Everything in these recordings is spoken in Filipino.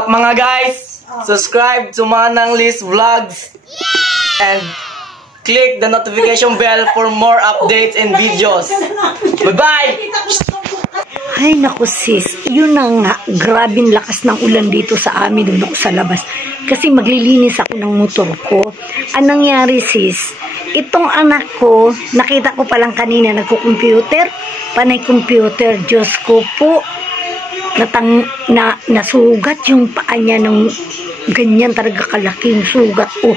up mga guys? Subscribe to Manang Liz Vlogs and click the notification bell for more updates and videos. Bye-bye! Ay naku sis, yun na nga, grabing lakas ng ulan dito sa amin doon ako sa labas. Kasi maglilinis ako ng motor ko. Anong nangyari sis? Itong anak ko, nakita ko palang kanina nagko-computer, panay computer, Diyos ko po, nasugat yung paa niya ng ganyan talaga kalaking sugat. Oh,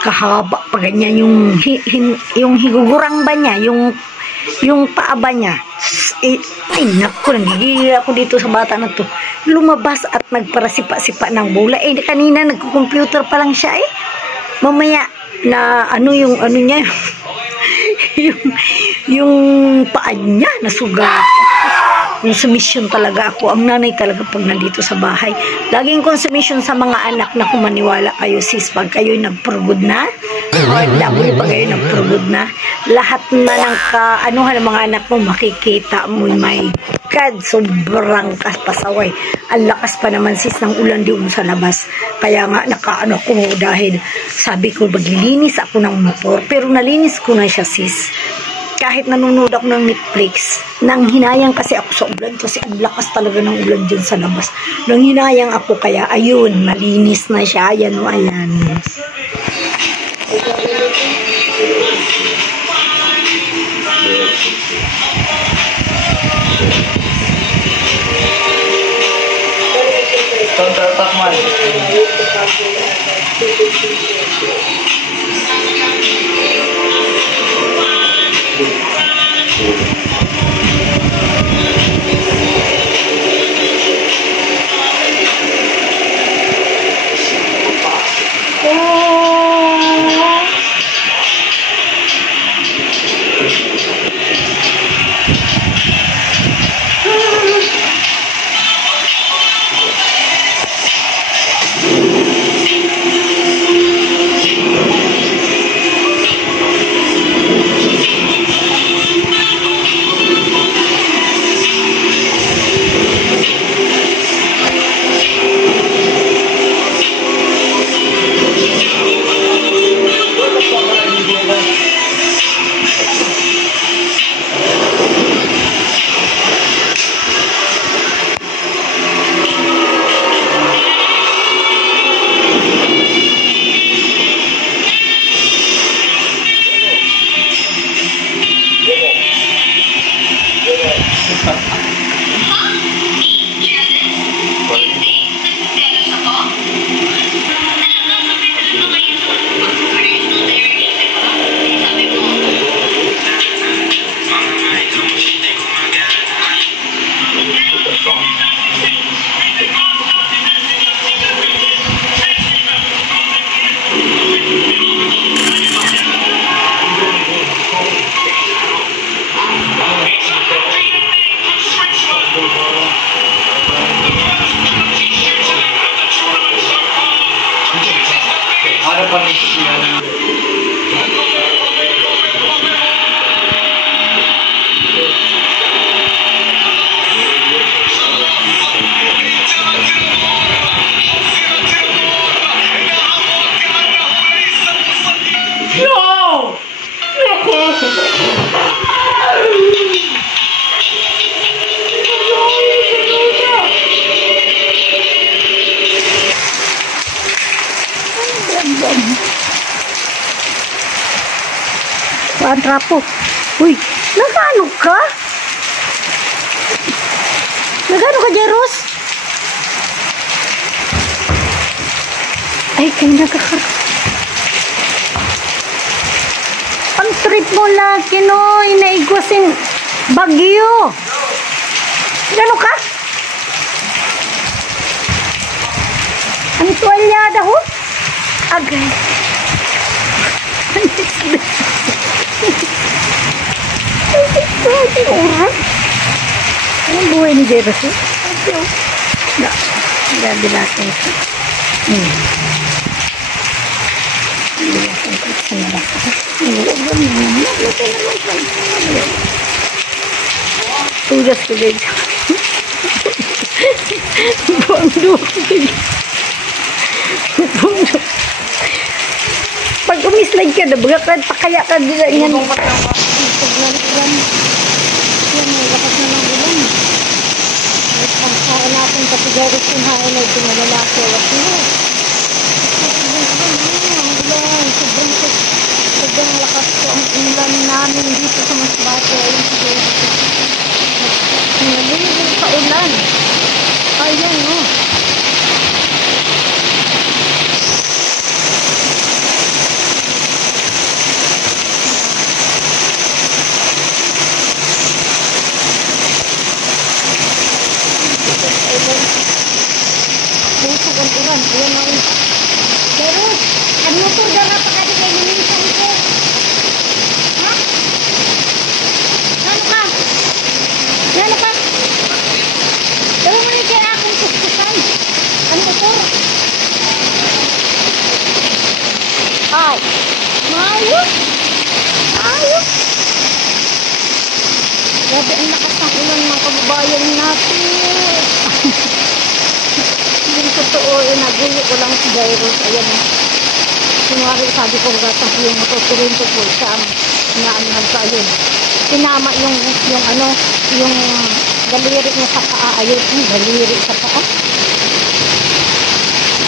kahaba pa ganyan yung higugurang ba niya, yung paa ba niya. Ay naku, nagigigil ako dito sa bata na to. Lumabas at nagparasipa-sipa ng bola. Kanina nagko-computer pa lang siya mamaya na niya yung paa niya nasugat. Consumption talaga ako. Ang nanay talaga pag nandito sa bahay. Laging consumption sa mga anak na kumaniwala kayo sis. Pag kayo'y nagprugod na, OFW pag kayo'y nagprugod na, lahat na ng kaanuhan ng mga anak mo makikita mo, my God, sobrang pasaway. Ang lakas pa naman sis ng ulan doon sa labas. Kaya nga nakaano ko dahil sabi ko maglilinis ako ng motor. Pero nalinis ko na siya sis. Kahit nanonood ako ng Netflix, nang hinayang kasi ako sa ulan kasi ang lakas talaga ng ulan dyan sa labas. Nang hinayang ako kaya ayun, malinis na siya. Ayan o, ayan. Counter attack man. Trapo. Uy, nagano ka? Nagano ka, Jeros? Ay, kayo nagkakar... Ang trip mo laki, no? Inaigwasin bagyo. Gano ka? Ang tuwalyada ho? Agay. Anong buhay ni Jeros? Grabe natin ito. Grabe natin ito sa nabasa. Tugas ko guys. Buang Pag umislide ka, nabagakad pa kaya ka dila yan. Yan, may lakas na ng ulan. At ang saan natin kapigaris yung hain ay tumalalaki. Wag mo. Sobrang lakas ko ang ulan namin dito sa Masbate. Nalilin sa ulan. Ayun, no. Pusok ang ulan. Ayan na. Pero, ang motor na napakali kayo minsan ko. Ha? Ano ka? Ano ka? Pero mo yung kaya akong kuskusan. Ang motor. Ay. Ayos. Ayos. Grabe ang lakas ng ulan ng kababayan natin. Yung totoo, nagulo ko lang si Jairus. Ayan o. Kunwari, sabi ko, gatang ko yung matutuloy ko po sa inaanihan sa ayun. Tinama yung daliri niya sa paa. Ayun, daliri sa paa.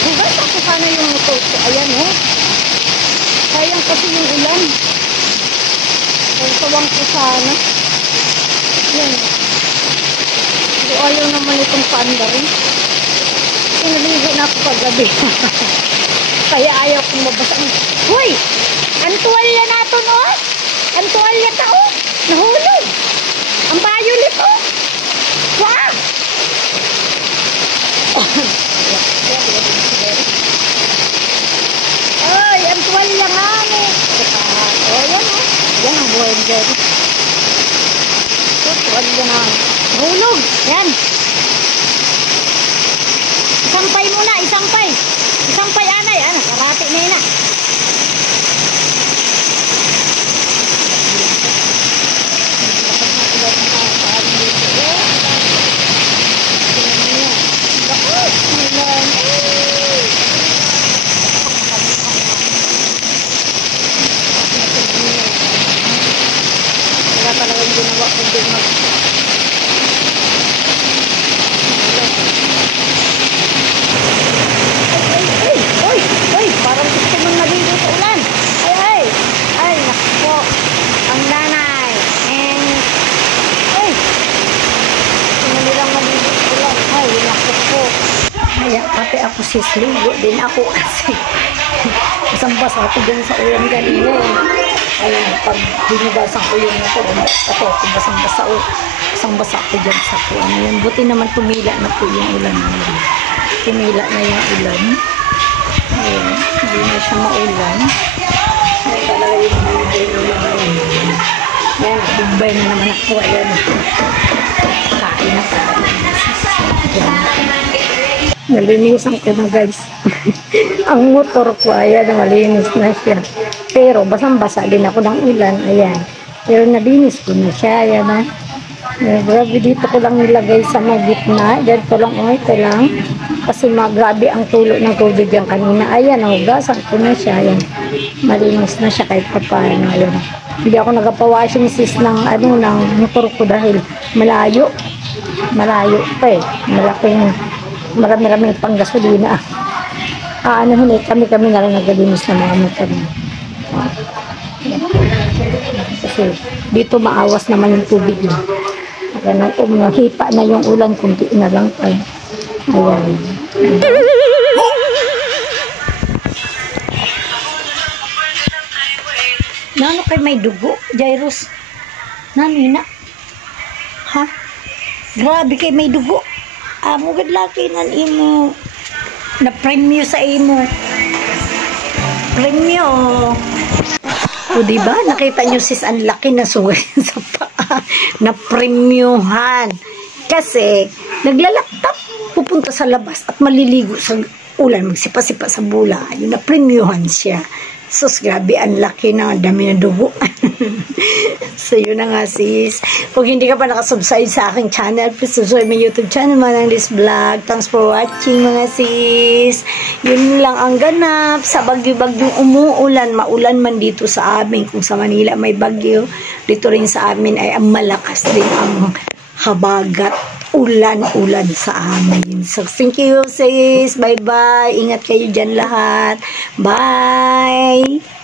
Hugas ako sana yung motor ko. Ayan o. Sayang kasi yung ulan. Sawang ko sana. Ayan. Pero ayaw naman itong paanda rin. Naligo na ako paggabi. Kaya ayaw kong mabasa. Hoy! Ang tuwalya nato, no? Ang tuwalya tao. Nahulog. Ang violet, oh. Wow! Ay, ang tuwalya nga, no? Oh, yan, oh. Yan ang buhay dyan. Ito, tuwalya na. Nahulog. Yan. Isampay muna, isampay. Isampay, anay. Ano, karate na yun, ah. Wala talagang ginawa kundi Ay, parang gusto mong naligo sa ulan. Ay, naku po. Ang nanay. Ay, gusto nilang naligo sa ulan. Ay, naku po. Kaya pati ako sisligo din ako kasi isang basa ako din sa ulan kanina. Ay, pag binibasan ko yung motor, pati ako basang-basa o basang-basa ako dyan sa kuwan. Buti naman tumila na po yung ulan. Tumila na yung ulan. Ayan, hindi na siya maulan. Ay, talaga yung bumbay. Ayan, bumbay na naman ako. Ayan, kain na tayo. Nalinisan ko na, guys. Ang motor ko, ayan, malinis na siya. Pero, basang-basa din ako ng ulan. Ayan. Pero, nalinis ko na siya. Ayan, ha. Grabe, dito ko lang nilagay sa mga gitna. Diyan ko lang, ito lang. Kasi grabe ang tulo ng tubig yan kanina. Ayan, hugasan ko na siya. Ayan. Malinis na siya kahit pa paano. Ayan. Hindi ako nagpa-washing sis ng motor ko dahil malayo. Malayo pa eh. Marami-raming pang gasolina. Kami na lang nagalinis ng mga motor. Kasi dito maawas naman yung tubig. Ayan, hipa na yung ulan, kunti na lang pa. Ayan. Nano kay may dugo, Jairus? Nanina? Ha? Grabe kay may dugo. Mugad laki nan imo. Na premyo sa imo. Premyo. O diba? Nakita nyo sis, ang laki na sugat sa paa. Na premyohan. Kasi, naglalaptop, pupunta sa labas at maliligo sa ulan, magsipa-sipa sa bula. Yun, na premyohan siya. Sus, grabe, ang laki na, ang dami na dugo. So, yun na nga, sis. Kung hindi ka pa nakasubscribe sa aking channel, please subscribe my YouTube channel, Manang Liz Vlog. Thanks for watching, mga sis. Yun lang ang ganap. Sa bagyo-bagyong umuulan, maulan man dito sa amin. Kung sa Manila may bagyo, dito rin sa amin ay ang malakas din ang habagat. Ulan sa amin. So, thank you, sis. Bye-bye. Ingat kayo dyan lahat. Bye!